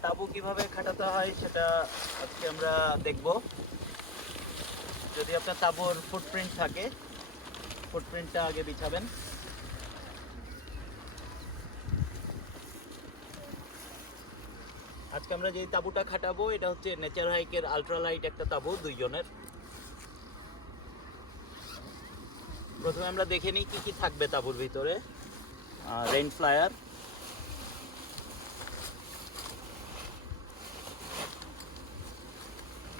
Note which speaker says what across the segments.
Speaker 1: তাবু কীভাবে খাটাতে হয় সেটা আজকে আমরা দেখব। যদি আপনার তাবুর ফুটপ্রিন্ট থাকে ফুটপ্রিন্টটা আগে বিছাবেন। আজকে আমরা যে তাবুটা খাটাবো, এটা হচ্ছে নেচার হাইকের আলট্রালাইট একটা তাবু, দুইজনের। প্রথমে আমরা দেখে নিই কি কি থাকবে তাবুর ভিতরে। রেইন ফ্লায়ার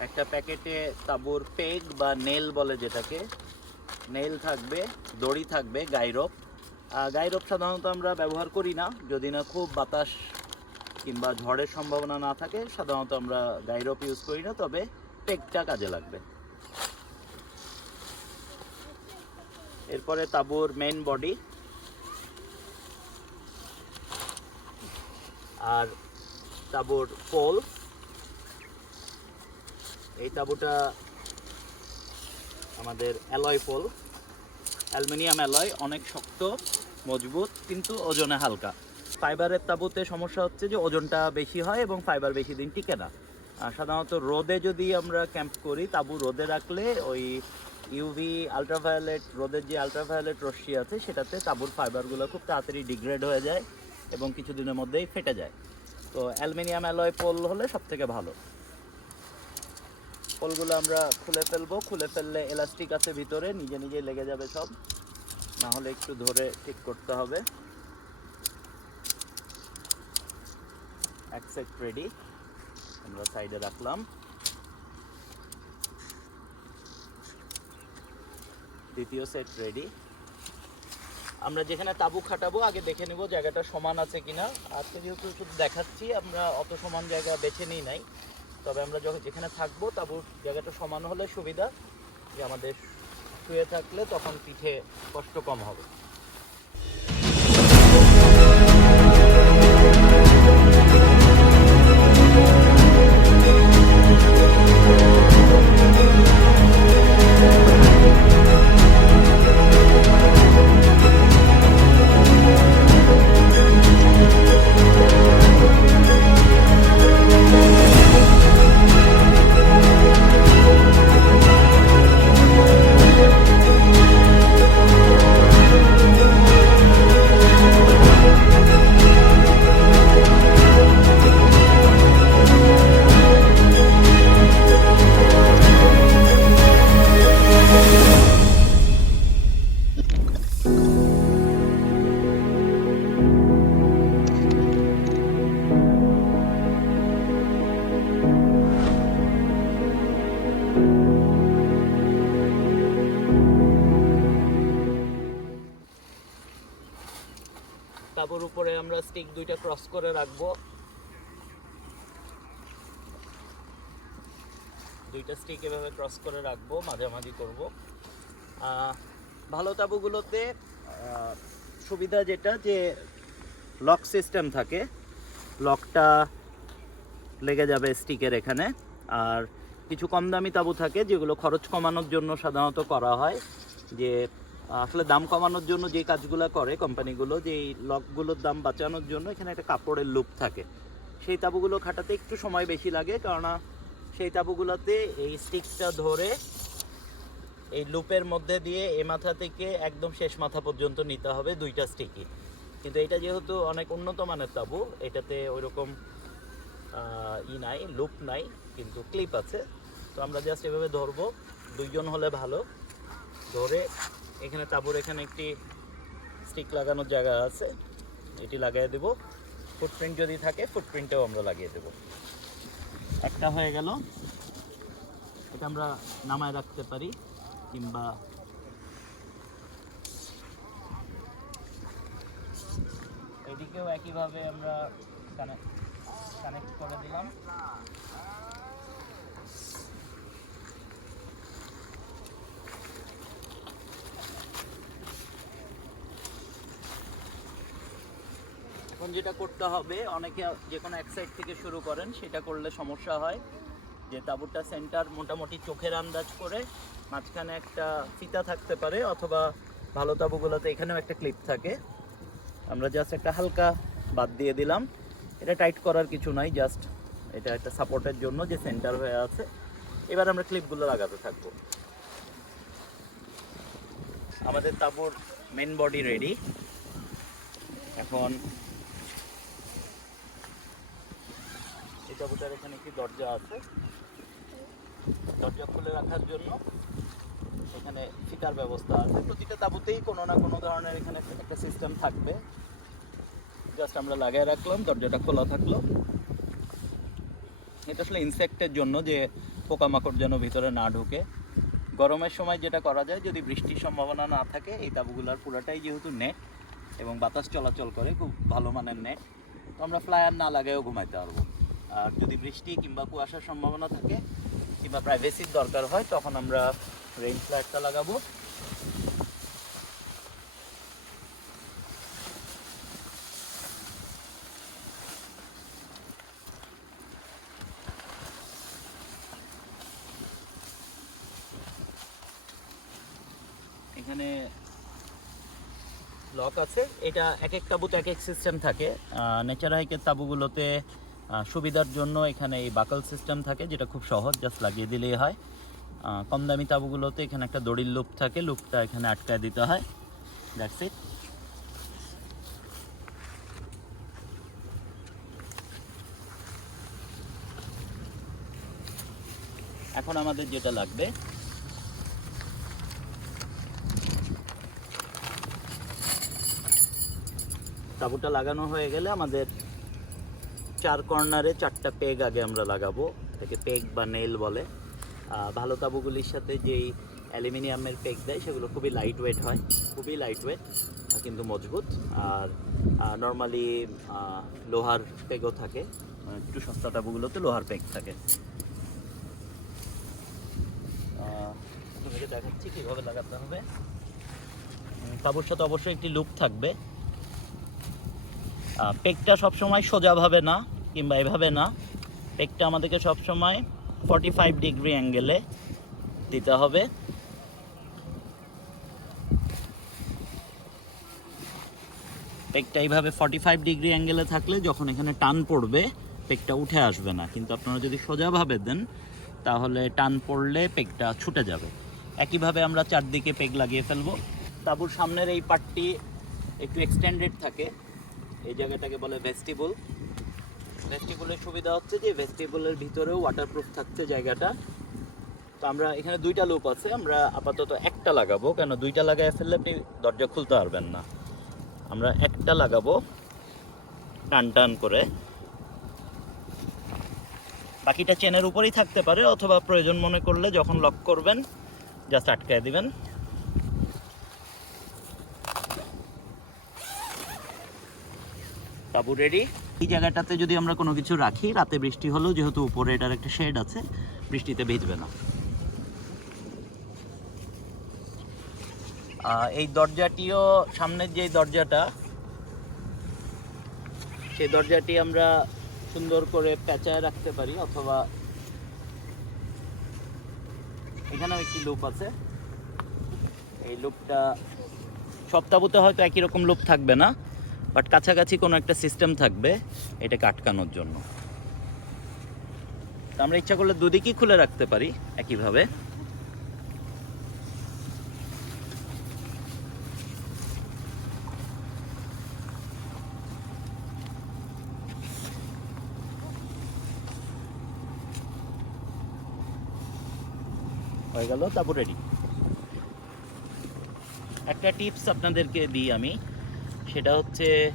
Speaker 1: একটা প্যাকেটে তাবুর পেগ বা নেল বলে যেটাকে। নেল থাকবে, দড়ি থাকবে, গাইরোপ। গাইরোপ সাধারণত আমরা ব্যবহার করি না। যদি না খুব বাতাস কিংবা ঝড়ের সম্ভাবনা না থাকে, সাধারণত আমরা গাইরোপ ইউজ করি না, তবে পেগটা কাজে লাগবে। এরপরে তাবুর মেন বডি আর তাবুর পোল এই তাবুটা আমাদের অ্যালয় পোল অ্যালুমিনিয়াম অ্যালয়, অনেক শক্ত, মজবুত, কিন্তু ওজনে হালকা। ফাইবারের তাবুতে সমস্যা হচ্ছে যে ওজনটা বেশি হয় এবং ফাইবার বেশি দিন টিকে না। সাধারণত রোদে যদি আমরা ক্যাম্প করি, তাবু রোদে রাখলে ওই ইউভি আলট্রাভায়োলেট রোদের যে আলট্রাভায়োলেট রশ্মি আছে, সেটাতে তাবুর ফাইবারগুলো খুব তাড়াতাড়ি ডিগ্রেড হয়ে যায় এবং কিছুদিনের মধ্যেই ফেটে যায়। তো অ্যালুমিনিয়াম অ্যালয় পোল হলে সব থেকে ভালো। পোলগুলো আমরা খুলে ফেলব, খুলে ফেললে এলাস্টিক আছে ভিতরে, নিজে নিজে লেগে যাবে সব। না হলে একটু ধরে ঠিক করতে হবে। এক সেট রেডি আমরা সাইডে রাখলাম। দ্বিতীয় সেট রেডি আমরা যেখানে তাবু খাটাবো, আগে দেখে নেব জায়গাটা সমান আছে কিনা। আজকে যেহেতু শুধু দেখাচ্ছি, আমরা অত সমান জায়গা বেছে নিই নাই। তবে আমরা যখন যেখানে থাকব তাবুর জায়গাটা সমান হলে সুবিধা যে আমাদের শুয়ে থাকলে তখন পিঠে কষ্ট কম হবে। তাবুর উপরে আমরা স্টিক দুইটা ক্রস করে রাখব। দুইটা স্টিক এভাবে ক্রস করে রাখব, মাঝামাঝি করব। ভালো তাবুগুলোতে সুবিধা যেটা যে লক সিস্টেম থাকে লকটা লেগে যাবে স্টিকের এখানে। আর কিছু কম দামি তাবু থাকে যেগুলো খরচ কমানোর জন্য সাধারণত করা হয়, যে আসলে দাম কমানোর জন্য যে কাজগুলো করে কোম্পানিগুলো, যে এই লকগুলোর দাম বাঁচানোর জন্য এখানে একটা কাপড়ের লুপ থাকে। সেই তাবুগুলো খাটাতে একটু সময় বেশি লাগে, কেননা সেই তাবুগুলোতে এই স্টিকটা ধরে এই লুপের মধ্যে দিয়ে এ মাথা থেকে একদম শেষ মাথা পর্যন্ত নিতে হবে দুইটা স্টিকই। কিন্তু এটা যেহেতু অনেক উন্নত মানের তাবু, এটাতে ওইরকম ই নাই, লুপ নাই, কিন্তু ক্লিপ আছে। তো আমরা জাস্ট এভাবে ধরবো। দুইজন হলে ভালো। ধরে এখানে তাবুর এখানে একটি স্টিক লাগানোর জায়গা আছে। এটি লাগিয়ে দেব। ফুটপ্রিন্ট যদি থাকে ফুটপ্রিন্টেও আমরা লাগিয়ে দেব। একটা হয়ে গেল। এটা আমরা নামায় রাখতে পারি, কিংবা এদিকেও একইভাবে আমরা কানেক্ট কানেক্ট করে দিলাম। এখন যেটা করতে হবে, অনেকে যে কোনো এক সাইড থেকে শুরু করেন, সেটা করলে সমস্যা হয়। যে তাঁবুটা সেন্টার মোটামুটি চোখের আন্দাজ করে মাঝখানে একটা ফিতা থাকতে পারে, অথবা ভালো তাঁবুগুলোতে এখানেও একটা ক্লিপ থাকে। আমরা জাস্ট একটা হালকা বাদ দিয়ে দিলাম। এটা টাইট করার কিছু নাই জাস্ট এটা একটা সাপোর্টের জন্য যে সেন্টার হয়ে আছে। এবার আমরা ক্লিপগুলো লাগাতে থাকব। আমাদের তাবুর মেন বডি রেডি এখন এই তাবুটার এখানে একটি দরজা আছে। দরজা খুলে রাখার জন্য এখানে ফিতার ব্যবস্থা আছে। প্রতিটা তাবুতেই কোনো না কোনো ধরনের এখানে একটা সিস্টেম থাকবে। জাস্ট আমরা লাগিয়ে রাখলাম, দরজাটা খোলা থাকল। এটা আসলে ইনসেক্টের জন্য যে পোকামাকড় যেন ভিতরে না ঢুকে। গরমের সময় যেটা করা যায়, যদি বৃষ্টির সম্ভাবনা না থাকে, এই তাবুগুলার পুরোটাই যেহেতু নেট এবং বাতাস চলাচল করে, খুব ভালো মানের নেট তো আমরা ফ্লায়ার না লাগায়ও ঘুমাইতে পারব। আর যদি বৃষ্টি কিংবা কুয়াশার সম্ভাবনা থাকে কিংবা প্রাইভেসির দরকার হয়, তখন আমরা রেইন ফ্ল্যাটটা লাগাবো। এখানে লক আছে। এটা এক এক তাবুতে এক এক সিস্টেম থাকে। নেচার হাইকের তাবুগুলোতে সুবিধার জন্য এখানে এই বাকল সিস্টেম থাকে, যেটা খুব সহজ জাস্ট লাগিয়ে দিলেই হয়। কম দামি তাবুগুলোতে এখানে একটা দড়ির লুপ থাকে, লুপটা এখানে আটকায় দিতে হয়। দ্যাটস ইট এখন আমাদের যেটা লাগবে, তাবুটা লাগানো হয়ে গেলে আমাদের চার কর্নারে চারটা পেগ আগে আমরা লাগাবো, এটাকে পেগ বা নেল বলে। ভালো তাবুগুলির সাথে যেই অ্যালুমিনিয়ামের পেগ দেয়, সেগুলো খুবই লাইট ওয়েট হয়, খুবই লাইট ওয়েট কিন্তু মজবুত। আর নর্মালি লোহার পেগও থাকে একটু সস্তা তাবুগুলোতে লোহার পেগ থাকে। দেখাচ্ছি কীভাবে লাগাতে হবে। তাবুর সাথে অবশ্যই একটি লুপ থাকবে। পেকটা সবসময় সোজাভাবে না কিংবা এভাবে না। পেকটা আমাদেরকে সবসময় ফর্টি ফাইভ ডিগ্রি অ্যাঙ্গেলে দিতে হবে। পেকটা এইভাবে ফর্টি ফাইভ ডিগ্রি অ্যাঙ্গেলে থাকলে যখন এখানে টান পড়বে, পেকটা উঠে আসবে না। কিন্তু আপনারা যদি সোজাভাবে দেন, তাহলে টান পড়লে পেকটা ছুটে যাবে। একইভাবে আমরা চারদিকে পেক লাগিয়ে ফেলব। তাবুর সামনের এই পার্টটি একটু এক্সটেন্ডেড থাকে। এই জায়গাটাকে বলে ভেস্টিবল ভেস্টিবলের সুবিধা হচ্ছে যে ভেস্টিবলের ভিতরেও ওয়াটারপ্রুফ থাকছে জায়গাটা। তো আমরা এখানে দুইটা লুপ আছে, আমরা আপাতত একটা লাগাবো, কেন দুইটা লাগায় ফেললে আপনি দরজা খুলতে পারবেন না। আমরা একটা লাগাবো, টান টান করে। বাকিটা চেনের উপরেই থাকতে পারে, অথবা প্রয়োজন মনে করলে যখন লক করবেন জাস্ট আটকায় দিবেন। তাবু রেডি এই জায়গাটাতে যদি আমরা কোনো কিছু রাখি, রাতে বৃষ্টি হলেও যেহেতু উপরে এটার একটা শেড আছে, বৃষ্টিতে ভিজবে না। এই দরজাটিও, সামনের যে দরজাটা, সেই দরজাটি আমরা সুন্দর করে পেঁচায় রাখতে পারি, অথবা এখানেও একটি লুপ আছে। এই লুপটা সপ্তাহতে হয়তো একই রকম লুপ থাকবে না। বাট কাছাকাছি কোনো একটা সিস্টেম থাকবে এটাকে আটকানোর জন্য। আমরা ইচ্ছা করলে দুদিকই খুলে রাখতে পারি একইভাবে। হয়ে গেল, তারপর রেডি একটা টিপস আপনাদেরকে দিই আমি। সেটা হচ্ছে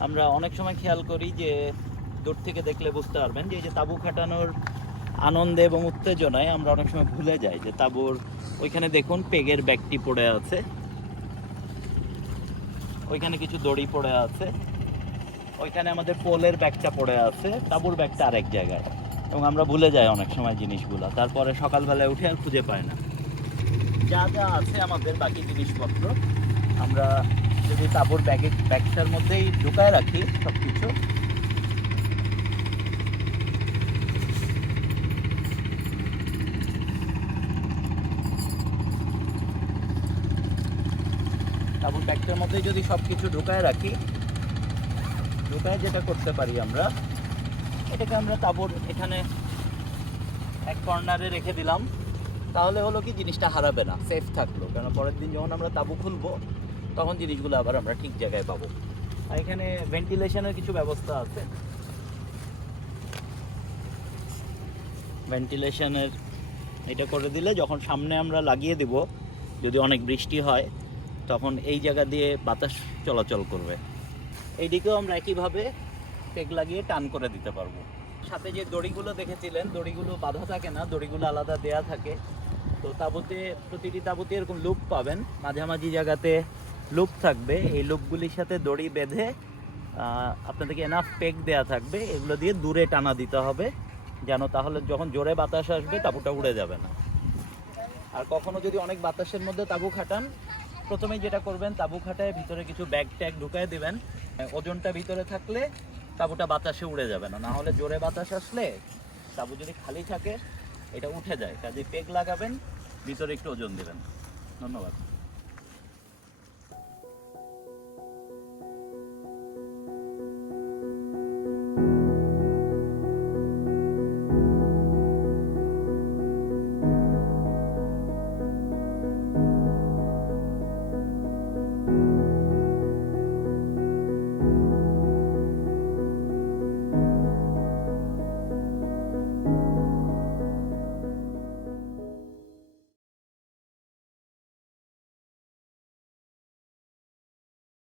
Speaker 1: আমরা অনেক সময় খেয়াল করি যে দূর থেকে দেখলে বুঝতে পারবেন যে এই যে তাঁবু খাটানোর আনন্দে এবং উত্তেজনায় আমরা অনেক সময় ভুলে যাই যে তাঁবুর ওইখানে দেখুন পেগের ব্যাগটি পড়ে আছে। ওইখানে কিছু দড়ি পড়ে আছে। ওইখানে আমাদের পোলের ব্যাগটা পড়ে আছে। তাঁবুর ব্যাগটা আরেক জায়গায়। এবং আমরা ভুলে যাই অনেক সময় জিনিসগুলো। তারপরে সকালবেলায় উঠে আর খুঁজে পাই না। যা যা আছে আমাদের বাকি জিনিসপত্র আমরা যদি তাবুর ব্যাগে ব্যাগটার মধ্যেই ঢুকায় রাখি সব কিছু তাবুর ব্যাগটার মধ্যেই যদি সব কিছু ঢুকায় রাখি, ঢুকায় যেটা করতে পারি আমরা, এটাকে আমরা তাবুর এখানে এক কর্নারে রেখে দিলাম। তাহলে হলো কি জিনিসটা হারাবে না সেফ থাকল। কেন? পরের দিন যখন আমরা তাবু খুলবো তখন জিনিসগুলো আবার আমরা ঠিক জায়গায় পাবো। আর এখানে ভেন্টিলেশনের কিছু ব্যবস্থা আছে। ভেন্টিলেশনের এটা করে দিলে যখন সামনে আমরা লাগিয়ে দিব, যদি অনেক বৃষ্টি হয়, তখন এই জায়গা দিয়ে বাতাস চলাচল করবে। এইদিকেও আমরা একইভাবে পেগ লাগিয়ে টান করে দিতে পারব। সাথে যে দড়িগুলো দেখেছিলেন, দড়িগুলো বাঁধা থাকে না, দড়িগুলো আলাদা দেয়া থাকে। তো তাবুতে, প্রতিটি তাবুতে এরকম লুপ পাবেন। মাঝামাঝি জায়গাতে লুপ থাকবে, এই লুপগুলির সাথে দড়ি বেঁধে আপনাদেরকে এনাফ পেক দেয়া থাকবে, এগুলো দিয়ে দূরে টানা দিতে হবে, যেন তাহলে যখন জোরে বাতাস আসবে, তাঁবুটা উড়ে যাবে না। আর কখনো যদি অনেক বাতাসের মধ্যে তাঁবু খাটান, প্রথমেই যেটা করবেন, তাঁবু খাটায় ভিতরে কিছু ব্যাগ ট্যাগ ঢুকায় দেবেন, ওজনটা ভিতরে থাকলে তাঁবুটা বাতাসে উড়ে যাবে না না হলে জোরে বাতাস আসলে তাঁবু যদি খালি থাকে, এটা উঠে যায়। কাজে পেগ লাগাবেন, ভিতরে একটু ওজন দেবেন। ধন্যবাদ।